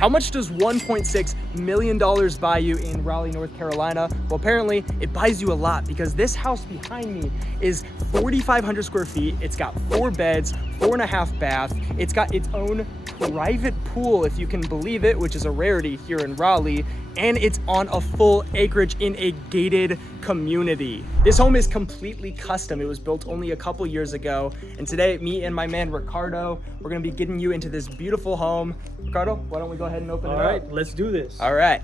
How much does $1.6 million buy you in Raleigh, North Carolina? Well, apparently it buys you a lot because this house behind me is 4,500 square feet. It's got 4 beds, 4.5 baths. It's got its own private pool, if you can believe it, which is a rarity here in Raleigh, and it's on a full acreage in a gated community. This home is completely custom. It was built only a couple years ago, and today me and my man Ricardo, we're gonna be getting you into this beautiful home. Ricardo, why don't we go ahead and open it up? All right, let's do this. All right.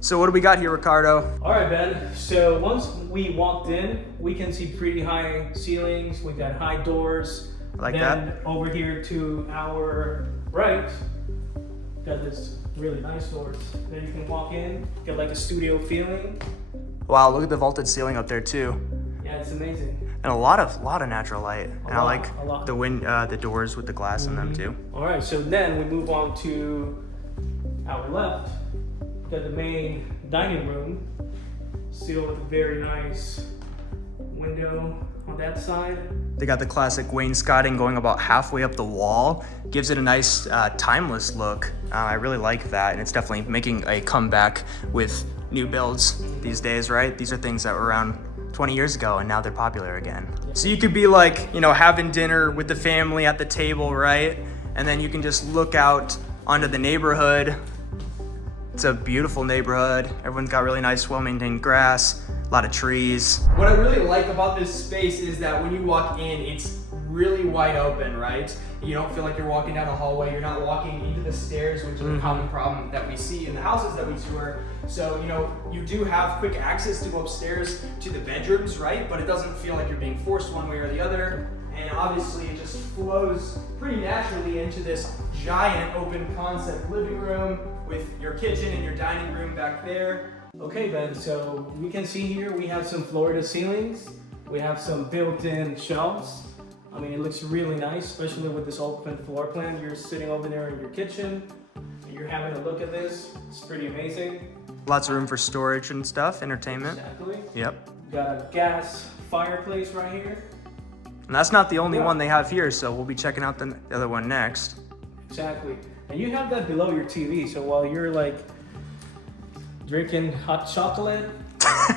So what do we got here, Ricardo? All right, Ben. So once we walked in, we can see pretty high ceilings. We've got high doors. Like then that. Over here to our right, got this really nice doors. Then you can walk in, get like a studio feeling. Wow, look at the vaulted ceiling up there too. Yeah, it's amazing. And a lot of natural light. And I like a lot. the doors with the glass in them too. All right, so then we move on to our left. Got the main dining room, sealed with a very nice window on that side. They got the classic wainscoting going about halfway up the wall. Gives it a nice timeless look. I really like that, and it's definitely making a comeback with new builds these days, right? These are things that were around 20 years ago, and now they're popular again. So you could be like, you know, having dinner with the family at the table, right? And then you can just look out onto the neighborhood. It's a beautiful neighborhood. Everyone's got really nice, well-maintained grass, a lot of trees. What I really like about this space is that when you walk in, it's really wide open, right? You don't feel like you're walking down a hallway. You're not walking into the stairs, which is a common problem that we see in the houses that we tour. So, you know, you do have quick access to go upstairs to the bedrooms, right? But it doesn't feel like you're being forced one way or the other. And obviously it just flows pretty naturally into this giant open concept living room with your kitchen and your dining room back there. Okay, Ben, so we can see here we have some floor-to ceilings. We have some built-in shelves. I mean, it looks really nice, especially with this open floor plan. You're sitting over there in your kitchen, and you're having a look at this. It's pretty amazing. Lots of room for storage and stuff, entertainment. Exactly. Yep. Got a gas fireplace right here. And that's not the only one they have here, so we'll be checking out the other one next. Exactly. And you have that below your TV, so while you're like drinking hot chocolate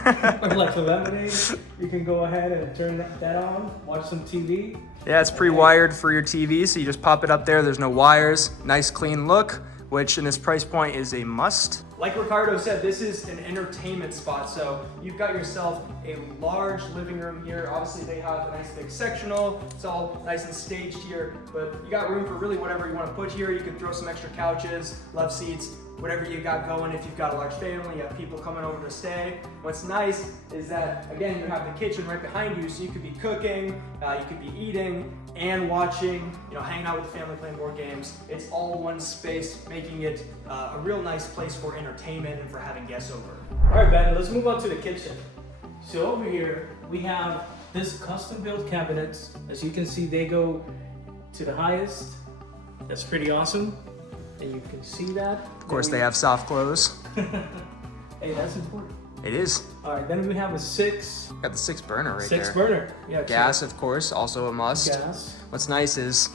or like a lemonade, you can go ahead and turn that on, watch some TV. Yeah, it's pre-wired for your TV, so you just pop it up there. There's no wires. Nice, clean look, which in this price point is a must. Like Ricardo said, this is an entertainment spot. So you've got yourself a large living room here. Obviously they have a nice big sectional. It's all nice and staged here, but you got room for really whatever you want to put here. You could throw some extra couches, love seats, whatever you got going. If you've got a large family, you have people coming over to stay. What's nice is that, again, you have the kitchen right behind you, so you could be cooking, you could be eating and watching, you know, hanging out with the family, playing board games. It's all one space, making it a real nice place for entertainment and for having guests over. All right, Ben, let's move on to the kitchen. So over here, we have this custom-built cabinets. As you can see, they go to the highest. That's pretty awesome. And you can see that. Of course, they have soft close. Hey, that's important. It is. All right, then we have a Got the 6 burner right there. 6 burner. Yeah. Gas, of course, also a must. Gas. What's nice is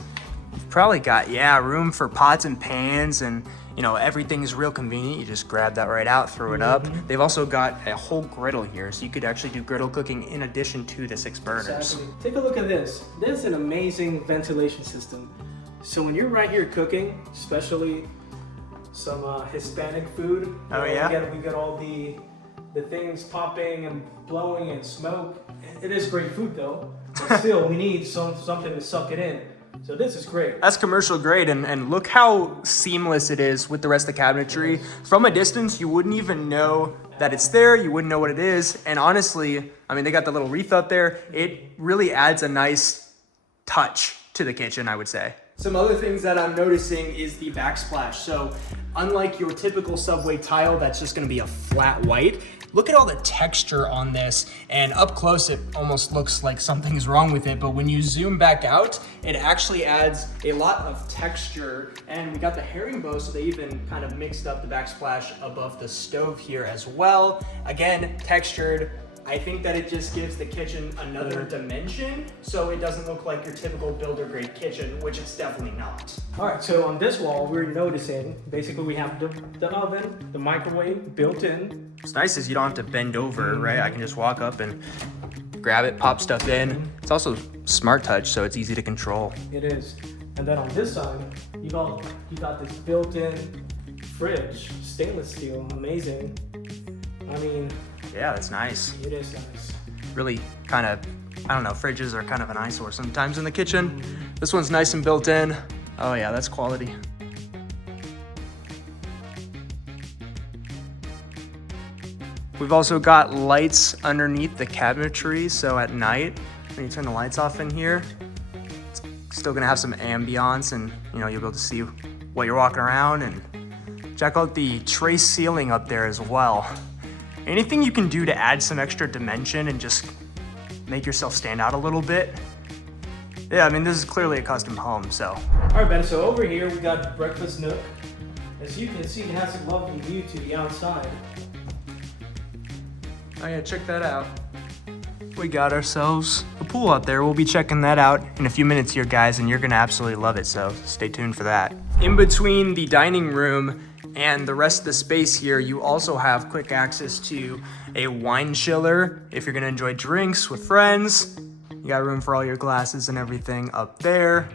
you've probably got, room for pots and pans, and you know, everything's real convenient. You just grab that right out, throw it up. They've also got a whole griddle here, so you could actually do griddle cooking in addition to the 6 burners. Exactly. Take a look at this. This is an amazing ventilation system. So when you're right here cooking, especially some Hispanic food. Oh, yeah? We got all the things popping and blowing and smoke. It is great food though, but still we need something to suck it in. So this is great. That's commercial grade, and look how seamless it is with the rest of the cabinetry. From a distance, you wouldn't even know that it's there. You wouldn't know what it is. And honestly, I mean, they got the little wreath up there. It really adds a nice touch to the kitchen, I would say. Some other things that I'm noticing is the backsplash. So unlike your typical subway tile that's just gonna be a flat white, look at all the texture on this. And up close, it almost looks like something's wrong with it. But when you zoom back out, it actually adds a lot of texture. And we got the herringbone, so they even kind of mixed up the backsplash above the stove here as well. Again, textured, I think that it just gives the kitchen another dimension, so it doesn't look like your typical builder grade kitchen, which it's definitely not. All right, so on this wall, we're noticing, basically we have the oven, the microwave built in. What's nice is you don't have to bend over, right? I can just walk up and grab it, pop stuff in. It's also smart touch, so it's easy to control. It is. And then on this side, you got this built-in fridge, stainless steel, amazing. I mean, yeah, that's nice. it is nice. Really kind of, I don't know, fridges are kind of an eyesore sometimes in the kitchen. This one's nice and built in. Oh yeah, that's quality. We've also got lights underneath the cabinetry, so at night, when you turn the lights off in here, it's still gonna have some ambiance, and you know, you'll be able to see what you're walking around. And check out the tray ceiling up there as well. Anything you can do to add some extra dimension and just make yourself stand out a little bit. Yeah, I mean, this is clearly a custom home, so. All right, Ben, so over here, we got breakfast nook. As you can see, it has a lovely view to the outside. Oh yeah, check that out. We got ourselves a pool out there. We'll be checking that out in a few minutes here, guys, and you're gonna absolutely love it, so stay tuned for that. In between the dining room and the rest of the space here, you also have quick access to a wine chiller if you're gonna enjoy drinks with friends. You got room for all your glasses and everything up there.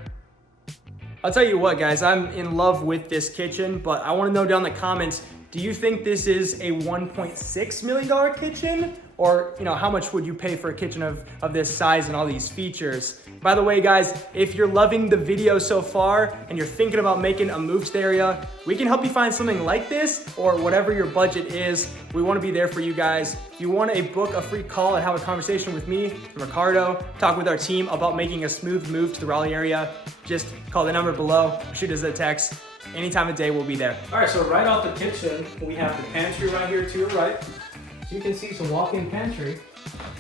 I'll tell you what, guys, I'm in love with this kitchen, but I wanna know down in the comments, do you think this is a $1.6 million kitchen? Or, you know, how much would you pay for a kitchen of this size and all these features? By the way, guys, if you're loving the video so far and you're thinking about making a moved area, we can help you find something like this or whatever your budget is. We want to be there for you guys. If you want to book a free call and have a conversation with me and Ricardo, talk with our team about making a smooth move to the Raleigh area, just call the number below, shoot us a text. Any time of day, we'll be there. All right, so right off the kitchen, we have the pantry right here to your right. So you can see some walk-in pantry.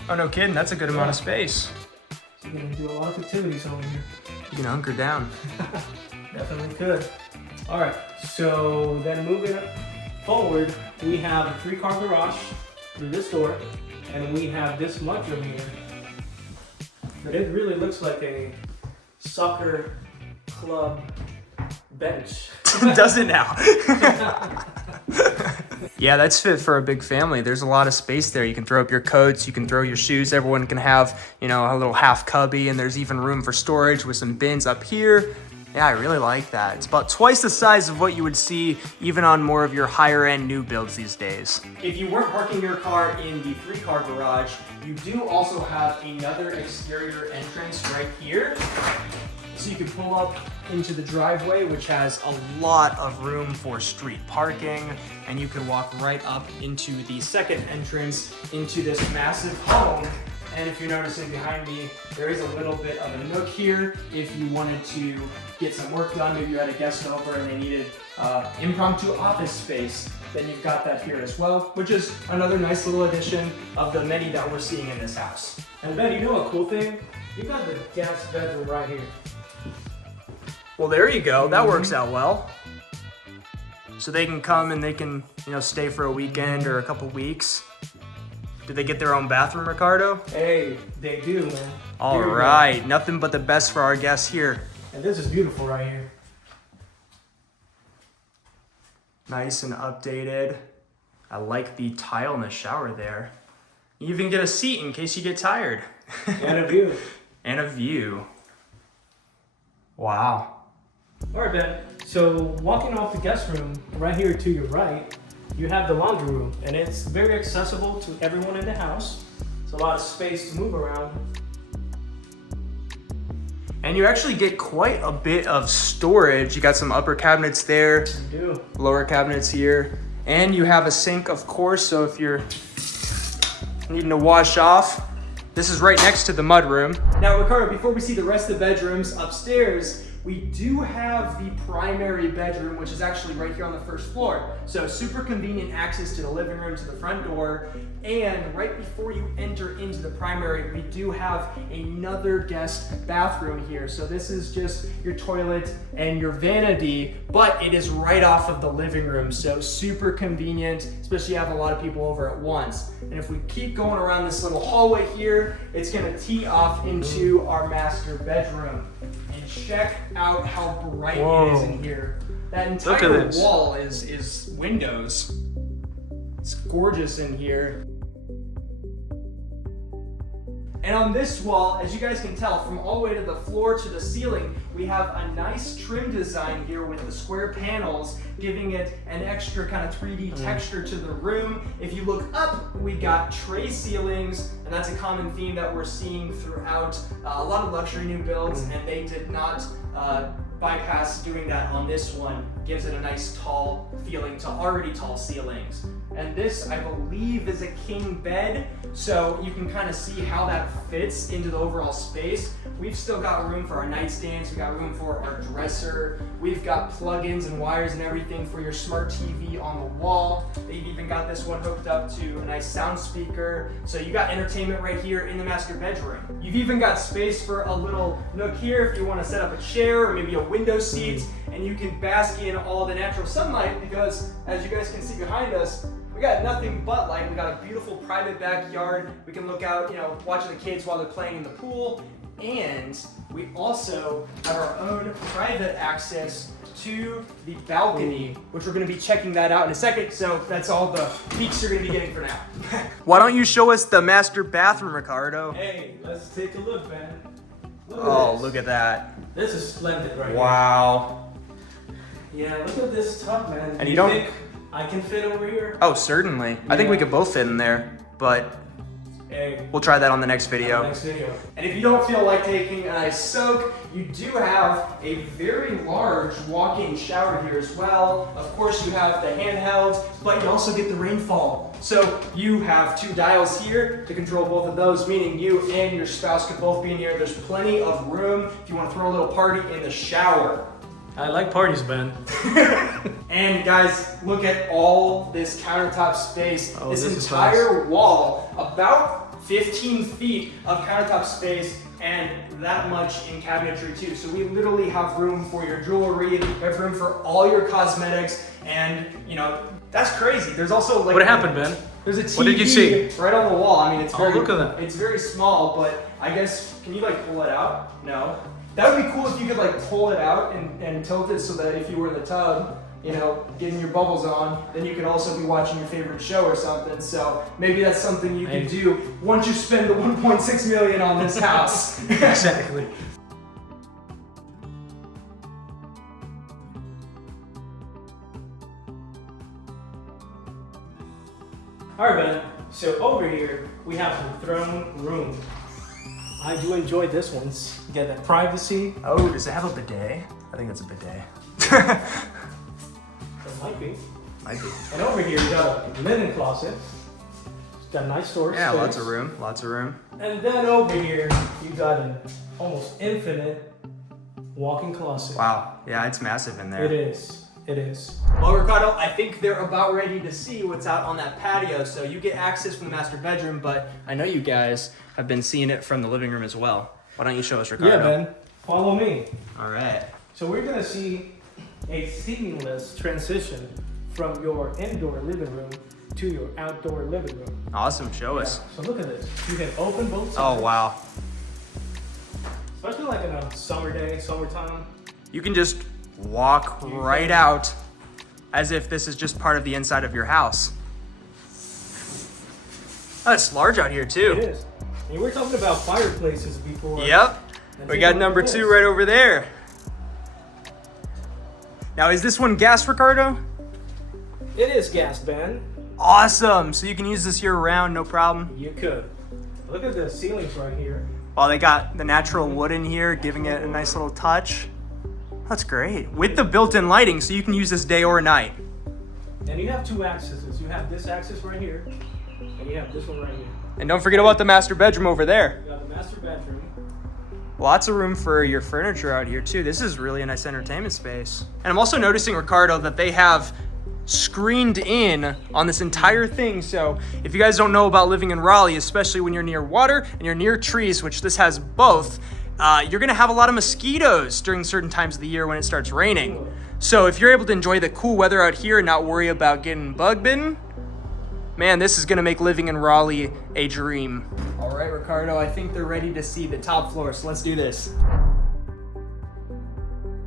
Oh, no kidding, that's a good amount of space. So you're gonna do a lot of activities over here. You can hunker down. Definitely could. All right, so then moving forward, we have a 3-car garage through this door, and we have this much over here. But it really looks like a soccer club bench. Does it now? Yeah, that's fit for a big family. There's a lot of space there. You can throw up your coats, you can throw your shoes. Everyone can have, you know, a little half cubby, and there's even room for storage with some bins up here. Yeah, I really like that. It's about twice the size of what you would see even on more of your higher end new builds these days. If you weren't parking your car in the 3-car garage, you do also have another exterior entrance right here. So you can pull up into the driveway, which has a lot of room for street parking, and you can walk right up into the second entrance into this massive home. And if you're noticing behind me, there is a little bit of a nook here if you wanted to get some work done. Maybe you had a guest over and they needed impromptu office space. Then you've got that here as well, which is another nice little addition of the many that we're seeing in this house. And Ben, you know a cool thing? You got the guest bedroom right here. Well, there you go. That works out well. So they can come and they can, you know, stay for a weekend or a couple weeks. Do they get their own bathroom, Ricardo? Hey, they do, man. All right, nothing but the best for our guests here. And this is beautiful right here. Nice and updated. I like the tile in the shower there. You even get a seat in case you get tired. And a view. And a view. Wow. All right, Ben. So walking off the guest room, right here to your right, you have the laundry room, and it's very accessible to everyone in the house. It's a lot of space to move around. And you actually get quite a bit of storage. You got some upper cabinets there, You do. lower cabinets here, and you have a sink, of course, so if you're needing to wash off, this is right next to the mud room. Now, Ricardo, before we see the rest of the bedrooms upstairs, we do have the primary bedroom, which is actually right here on the first floor. So super convenient access to the living room, to the front door. And right before you enter into the primary, we do have another guest bathroom here. So this is just your toilet and your vanity, but it is right off of the living room. So super convenient, especially if you have a lot of people over at once. And if we keep going around this little hallway here, it's gonna tee off into our master bedroom. And check out how bright it is in here. That entire wall is windows. It's gorgeous in here. And on this wall, as you guys can tell, from all the way to the floor to the ceiling, we have a nice trim design here with the square panels, giving it an extra kind of 3D texture to the room. If you look up, we got tray ceilings, and that's a common theme that we're seeing throughout a lot of luxury new builds, and they did not bypass doing that on this one. Gives it a nice tall feeling to already tall ceilings. And this, I believe, is a king bed, so you can kind of see how that fits into the overall space. We've still got room for our nightstands, we've got room for our dresser, we've got plugins and wires and everything for your smart TV on the wall. They've even got this one hooked up to a nice sound speaker, so you got entertainment right here in the master bedroom. You've even got space for a little nook here if you want to set up a chair or maybe a window seat, and you can bask in all the natural sunlight because, as you guys can see behind us, we got nothing but light. We got a beautiful private backyard. We can look out, watching the kids while they're playing in the pool. And we also have our own private access to the balcony, which we're gonna be checking that out in a second. So that's all the peeks you're gonna be getting for now. Why don't you show us the master bathroom, Ricardo? Hey, let's take a look, man. Look at that. This is splendid right Wow. here. Yeah, look at this tub, man. And you don't think I can fit over here? Oh, certainly. I think we could both fit in there, but we'll try that on the next video. And if you don't feel like taking a nice soak, you do have a very large walk-in shower here as well. Of course, you have the handheld, but you also get the rainfall. So you have two dials here to control both of those, meaning you and your spouse could both be in here. There's plenty of room if you want to throw a little party in the shower. I like parties, Ben. And guys, look at all this countertop space. This entire wall, about 15 feet of countertop space, and that much in cabinetry too. So we literally have room for your jewelry, we have room for all your cosmetics, and that's crazy. There's also What happened, Ben? There's a TV What did you see? right on the wall. I mean, it's very, look at that. It's very small, but I guess, can you pull it out? No. That would be cool if you could pull it out and tilt it so that if you were in the tub, getting your bubbles on, then you could also be watching your favorite show or something. So maybe that's something you can do once you spend the 1.6 million on this house. Exactly. All right, Ben. So over here, we have some throne room. I do enjoy this one. You get that privacy. Oh, does it have a bidet? I think that's a bidet. It might be. Might be. And over here, you got a linen closet. It's got a nice storage space. Lots of room, lots of room. And then over here, you got an almost infinite walk-in closet. Wow, yeah, it's massive in there. It is. It is. Well, Ricardo, I think they're about ready to see what's out on that patio, so you get access from the master bedroom, but I know you guys have been seeing it from the living room as well. Why don't you show us, Ricardo? Yeah, man. Follow me. All right. So we're gonna see a seamless transition from your indoor living room to your outdoor living room. Awesome, show us. So look at this. You can open both sides. Oh, wow. Especially in a summer day, summertime. You can just walk right out as if this is just part of the inside of your house. Oh, it's large out here too. It is. And we were talking about fireplaces before. Yep. We got number 2 right over there. Now, is this one gas, Ricardo? It is gas, Ben. Awesome. So you can use this year round, no problem. You could. Look at the ceilings right here. Well, they got the natural wood in here, giving it a nice little touch. That's great. With the built-in lighting, so you can use this day or night. And you have 2 accesses. You have this access right here, and you have this one right here. And don't forget about the master bedroom over there. You got the master bedroom. Lots of room for your furniture out here too. This is really a nice entertainment space. And I'm also noticing, Ricardo, that they have screened in on this entire thing. So if you guys don't know about living in Raleigh, especially when you're near water and you're near trees, which this has both, you're gonna have a lot of mosquitoes during certain times of the year when it starts raining. So if you're able to enjoy the cool weather out here and not worry about getting bug bitten, man, this is gonna make living in Raleigh a dream. All right, Ricardo, I think they're ready to see the top floor, so let's do this.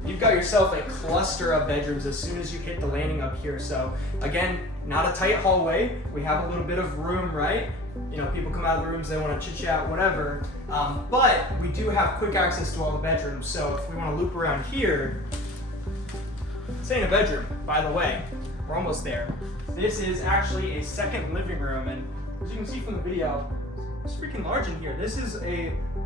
You've got yourself a cluster of bedrooms as soon as you hit the landing up here. So again, not a tight hallway. We have a little bit of room, right? You know, people come out of the rooms, they want to chit chat, whatever. But we do have quick access to all the bedrooms. So if we want to loop around here, this ain't a bedroom, by the way. We're almost there. This is actually a second living room, and as you can see from the video, it's freaking large in here. This is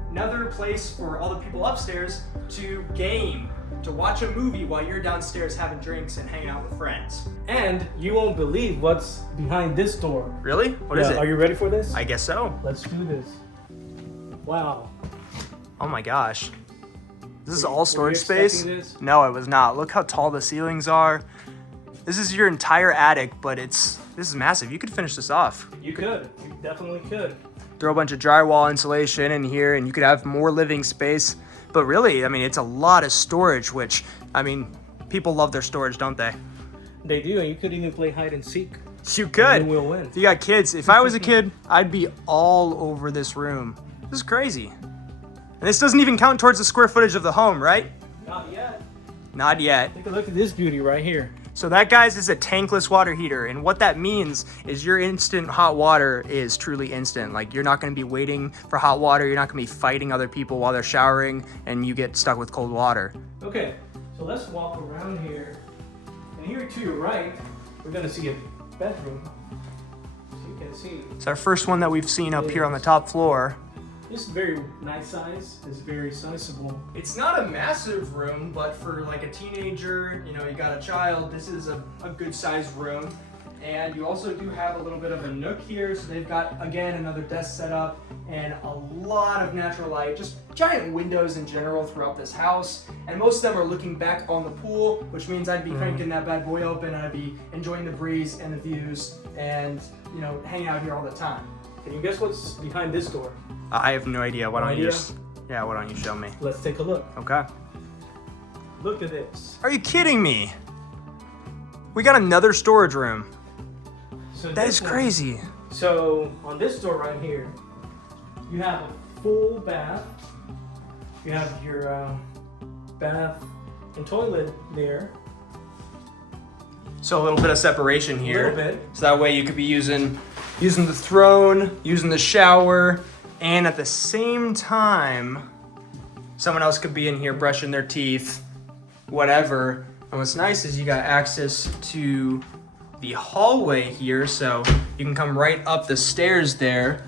another place for all the people upstairs to game, to watch a movie while you're downstairs having drinks and hanging out with friends. And you won't believe what's behind this door. Really? What is it? Are you ready for this? I guess so. Let's do this. Wow. Oh my gosh. This is all Were storage you expecting space? this? No, it was not. Look how tall the ceilings are. This is your entire attic, but this is massive. You could finish this off. You could. You definitely could. Throw a bunch of drywall insulation in here and you could have more living space. But really, I mean, it's a lot of storage, which, I mean, people love their storage, don't they? They do, and you could even play hide and seek. You could. And we'll win. If you got kids, if I was a kid, I'd be all over this room. This is crazy. And this doesn't even count towards the square footage of the home, right? Not yet. Not yet. Take a look at this beauty right here. So that, guys, is a tankless water heater. And what that means is your instant hot water is truly instant. Like, you're not gonna be waiting for hot water. You're not gonna be fighting other people while they're showering and you get stuck with cold water. Okay, so let's walk around here. And here to your right, we're gonna see a bedroom. So you can see. It's our first one that we've seen up here on the top floor. This is very nice size. It's very sizable. It's not a massive room, but for like a teenager, you know, you got a child, this is a good sized room. And you also do have a little bit of a nook here. So they've got, again, another desk set up and a lot of natural light, just giant windows in general throughout this house. And most of them are looking back on the pool, which means I'd be cranking that bad boy open and I'd be enjoying the breeze and the views and, you know, hanging out here all the time. Can you guess what's behind this door? I have no idea. Why No don't you idea? just, yeah, why don't you show me? Let's take a look. Okay. Look at this. Are you kidding me? We got another storage room. So That this is one- crazy. So on this door right here, you have a full bath. You have your bath and toilet there. So a little bit of separation A here. little bit. So that way you could be using the throne, using the shower, and at the same time, someone else could be in here brushing their teeth, whatever. And what's nice is you got access to the hallway here, so you can come right up the stairs there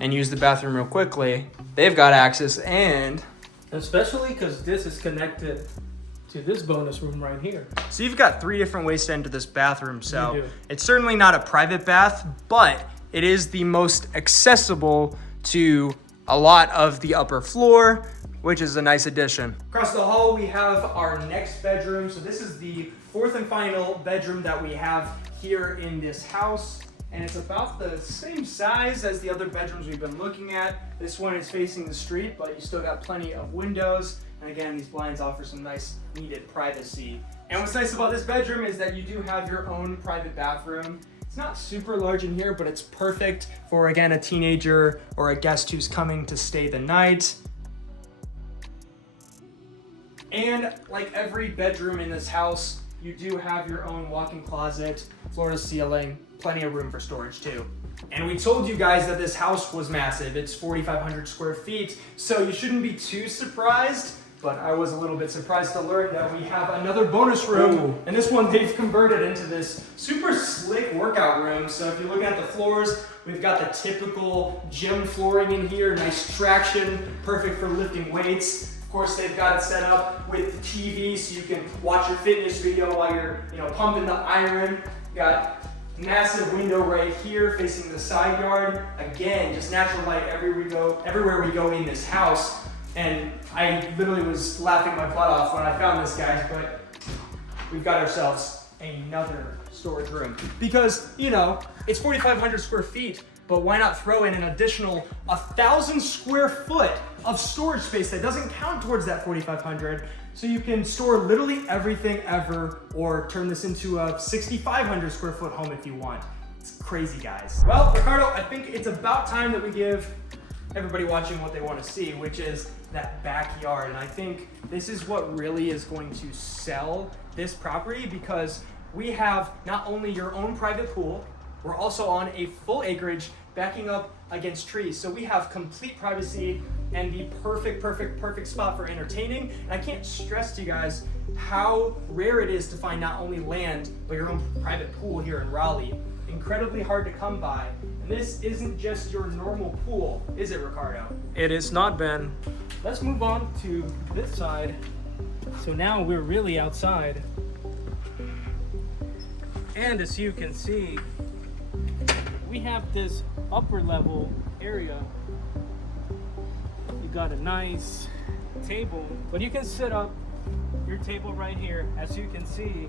and use the bathroom real quickly. They've got access, and Especially because this is connected to this bonus room right here. so you've got 3 different ways to enter this bathroom. So You do. it's certainly not a private bath, but it is the most accessible to a lot of the upper floor, which is a nice addition. Across the hall, we have our next bedroom. So this is the 4th and final bedroom that we have here in this house. And it's about the same size as the other bedrooms we've been looking at. This one is facing the street, but you still got plenty of windows. And again, these blinds offer some nice needed privacy. And what's nice about this bedroom is that you do have your own private bathroom. It's not super large in here, but it's perfect for, again, a teenager or a guest who's coming to stay the night. And like every bedroom in this house, you do have your own walk-in closet, floor to ceiling, plenty of room for storage too. And we told you guys that this house was massive. It's 4,500 square feet, so you shouldn't be too surprised, but I was a little bit surprised to learn that we have another bonus room. Ooh. And this one they've converted into this super slick workout room. So if you're looking at the floors, we've got the typical gym flooring in here, nice traction, perfect for lifting weights. Of course, they've got it set up with the TV so you can watch your fitness video while you're, pumping the iron. Got massive window right here facing the side yard. Again, just natural light everywhere we go in this house. And I literally was laughing my butt off when I found this, guys, but we've got ourselves another storage room. Because, you know, it's 4,500 square feet, but why not throw in an additional 1,000 square foot of storage space that doesn't count towards that 4,500, so you can store literally everything ever, or turn this into a 6,500 square foot home if you want. It's crazy, guys. Well, Ricardo, I think it's about time that we give everybody watching what they want to see, which is that backyard. And I think this is what really is going to sell this property, because we have not only your own private pool, we're also on a full acreage backing up against trees. So we have complete privacy and the perfect spot for entertaining. And I can't stress to you guys how rare it is to find not only land, but your own private pool here in Raleigh. Incredibly hard to come by. And this isn't just your normal pool, is it, Ricardo? It is not, Ben. Let's move on to this side. So now we're really outside. And as you can see, we have this upper level area. You got a nice table, but you can set up your table right here. As you can see,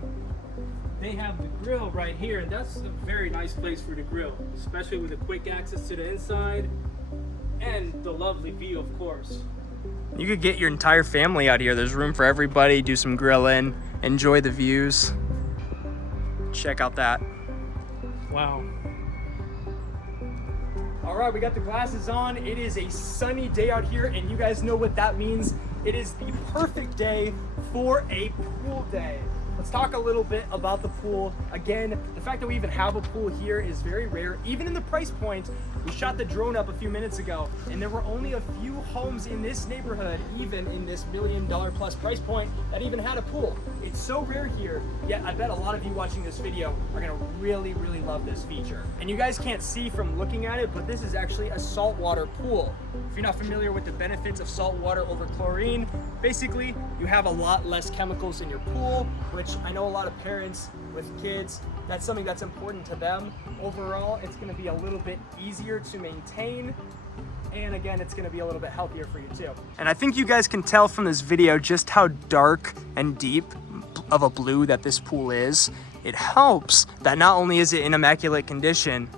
they have the grill right here, and that's a very nice place for the grill, especially with the quick access to the inside and the lovely view, of course. You could get your entire family out here. There's room for everybody, do some grilling, enjoy the views. Check out that. Wow. All right, we got the glasses on. It is a sunny day out here, and you guys know what that means. It is the perfect day for a pool day. Let's talk a little bit about the pool. Again, the fact that we even have a pool here is very rare. Even in the price point, we shot the drone up a few minutes ago, and there were only a few homes in this neighborhood, even in this $1 million plus price point, that even had a pool. It's so rare here, yet I bet a lot of you watching this video are gonna really love this feature. And you guys can't see from looking at it, but this is actually a saltwater pool. If you're not familiar with the benefits of salt water over chlorine, basically you have a lot less chemicals in your pool, which I know a lot of parents with kids, that's something that's important to them. Overall, it's gonna be a little bit easier to maintain. And again, it's gonna be a little bit healthier for you too. And I think you guys can tell from this video just how dark and deep of a blue that this pool is. It helps that not only is it in immaculate condition,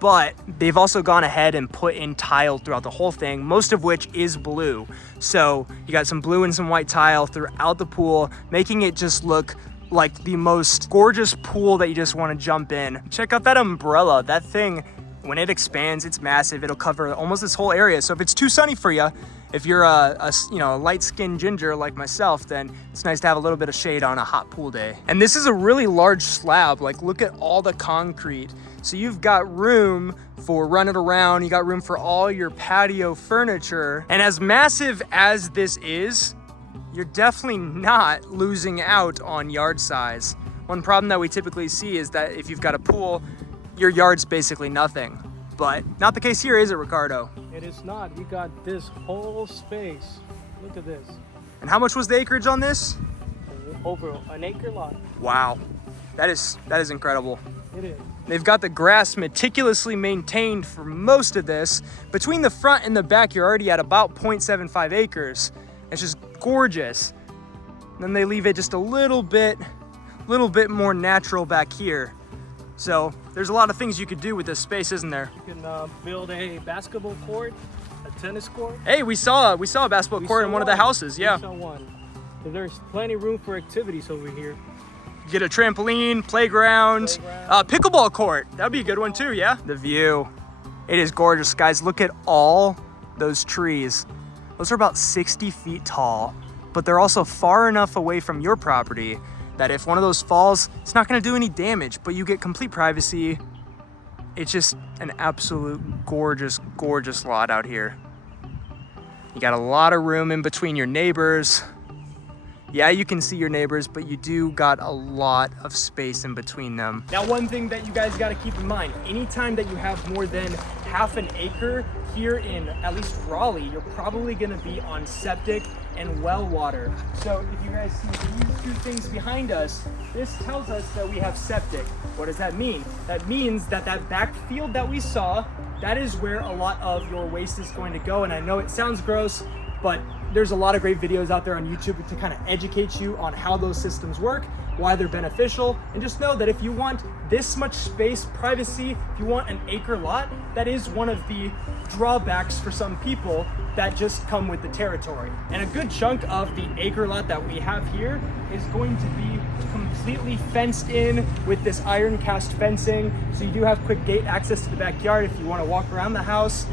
but they've also gone ahead and put in tile throughout the whole thing, most of which is blue. So you got some blue and some white tile throughout the pool, making it just look like the most gorgeous pool that you just want to jump in. Check out that umbrella. That thing, when it expands, it's massive. It'll cover almost this whole area. So if it's too sunny for you, if you're a light-skinned ginger like myself, then it's nice to have a little bit of shade on a hot pool day. And this is a really large slab. Like, look at all the concrete. So you've got room for running around. You got room for all your patio furniture. And as massive as this is, you're definitely not losing out on yard size. One problem that we typically see is that if you've got a pool, your yard's basically nothing. But not the case here, is it, Ricardo? It is not. We got this whole space. Look at this. And how much was the acreage on this? Over an acre lot. Wow, that is incredible. It is. They've got the grass meticulously maintained for most of this. Between the front and the back, you're already at about 0.75 acres. It's just gorgeous. And then they leave it just a little bit more natural back here. So there's a lot of things you could do with this space, isn't there? You can build a basketball court, a tennis court. Hey, we saw a basketball court in one of the houses. Yeah. We saw one. So there's plenty of room for activities over here. Get a trampoline, playground, pickleball court. That'd be a good one too, yeah? The view, it is gorgeous, guys. Look at all those trees. Those are about 60 feet tall, but they're also far enough away from your property that if one of those falls, it's not gonna do any damage, but you get complete privacy. It's just an absolute gorgeous lot out here. You got a lot of room in between your neighbors. Yeah, you can see your neighbors, but you do got a lot of space in between them. Now, one thing that you guys gotta keep in mind, anytime that you have more than half an acre here in at least Raleigh, you're probably gonna be on septic and well water. So if you guys see these two things behind us, this tells us that we have septic. What does that mean? That means that back field that we saw, that is where a lot of your waste is going to go. And I know it sounds gross, but there's a lot of great videos out there on YouTube to kind of educate you on how those systems work, why they're beneficial, and just know that if you want this much space, privacy, if you want an acre lot, that is one of the drawbacks for some people that just come with the territory. And a good chunk of the acre lot that we have here is going to be completely fenced in with this iron cast fencing. So you do have quick gate access to the backyard if you want to walk around the house.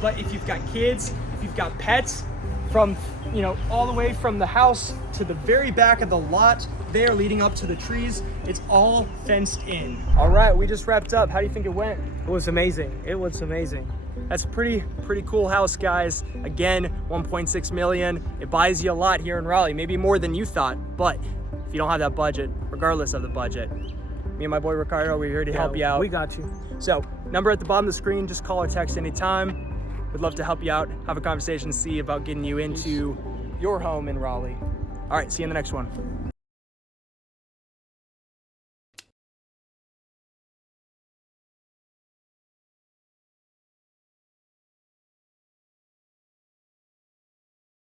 But if you've got kids, if you've got pets, from, you know, all the way from the house to the very back of the lot there leading up to the trees, it's all fenced in. All right, we just wrapped up. How do you think it went? It was amazing. It was amazing. That's a pretty cool house, guys. Again, 1.6 million. It buys you a lot here in Raleigh, maybe more than you thought. But if you don't have that budget, regardless of the budget, me and my boy Ricardo, we're here to help you out. We got you. So, number at the bottom of the screen, just call or text anytime. We'd love to help you out, have a conversation, see about getting you into your home in Raleigh. All right, see you in the next one.